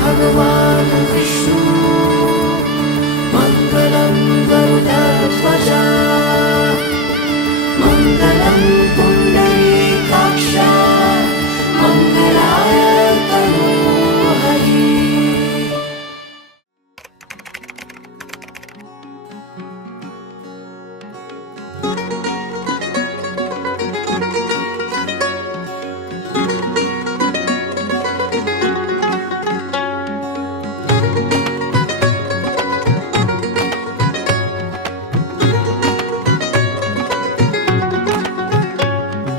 भगवान् विष्णु मङ्गलं गरुडध्वजा मङ्गलं पुण्डरीकाक्ष मङ्गलाय तनोहरि।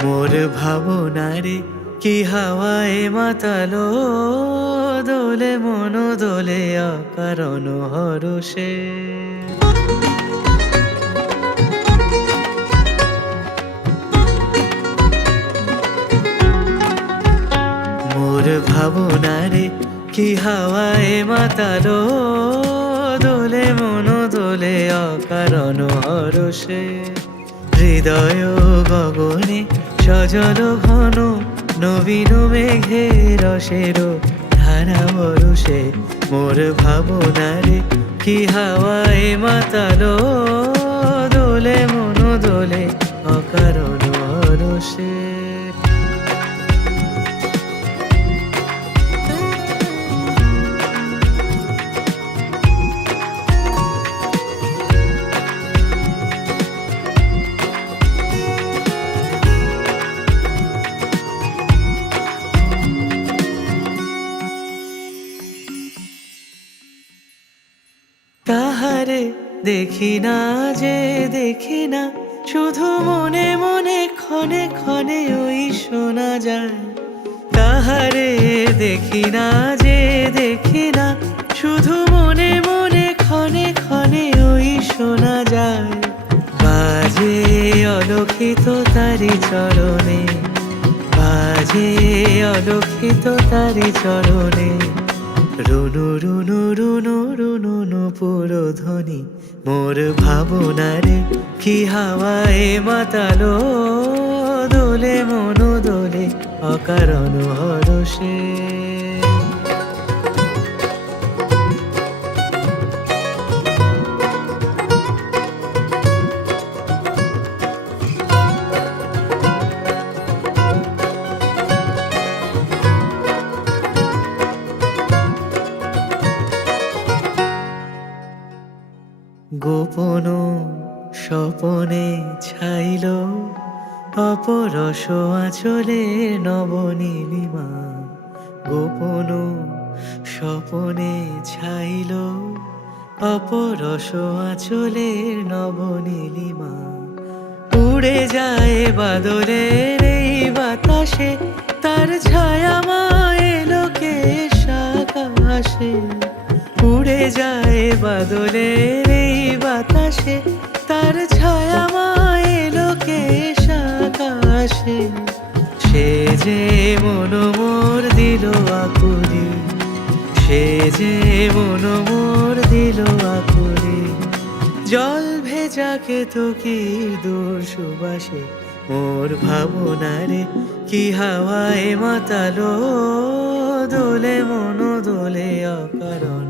মোর ভাবনারে কি হাওয়ায় মাতালো, দোলে মন দোলে অকারণ হরষে। মোর ভাবনারে কি হাওয়ায় মাতালো, দোলে মন দোলে অকারণ হরষে। হৃদয় গগনে সজল ঘন নবীন মেঘে রসের ধারা বরষে। মোর ভাবনারে কি হাওয়ায় মাতালো, দোলে মন দোলে অকারণ হরষে। কাহারে দেখি না যে দেখি না, শুধু মনে মনে ক্ষণে ক্ষণে ওই শোনা যায়। কাহারে দেখি না যে দেখি না, শুধু মনে মনে ক্ষণে ক্ষণে ওই শোনা যায়। বাজে অলক্ষিত তারি চরণে, বাজে অলক্ষিত তারি চরণে। রুনু রুনু রুনু রুনু নূপুর ধ্বনি মোর ভাবনারে কি হাওয়ায় মাতালো, দোলে মন দোলে অকারণ হরষে। গোপন স্বপনে ছাইল অপরস আঁচলে নবনীলিমা। গোপন স্বপনে ছাইল অপরস আঁচলে নবনীলিমা। উড়ে যায় বাদলের এই বাতাসে, তার ছায়া মায়ে লোকে আকাশে। উড়ে যায় বাদলের এই বাতাসে, তার ছায়া মায়ে লোকে আকাশে। সে যে মন মোর দিল আকুলি, সে যে মন মোর দিল আকুলি। জল ভেজা কেতকীর দূর সুবাসে মোর ভাবনারে কি হাওয়ায় মাতালো, দোলে মন দোলে অকারণ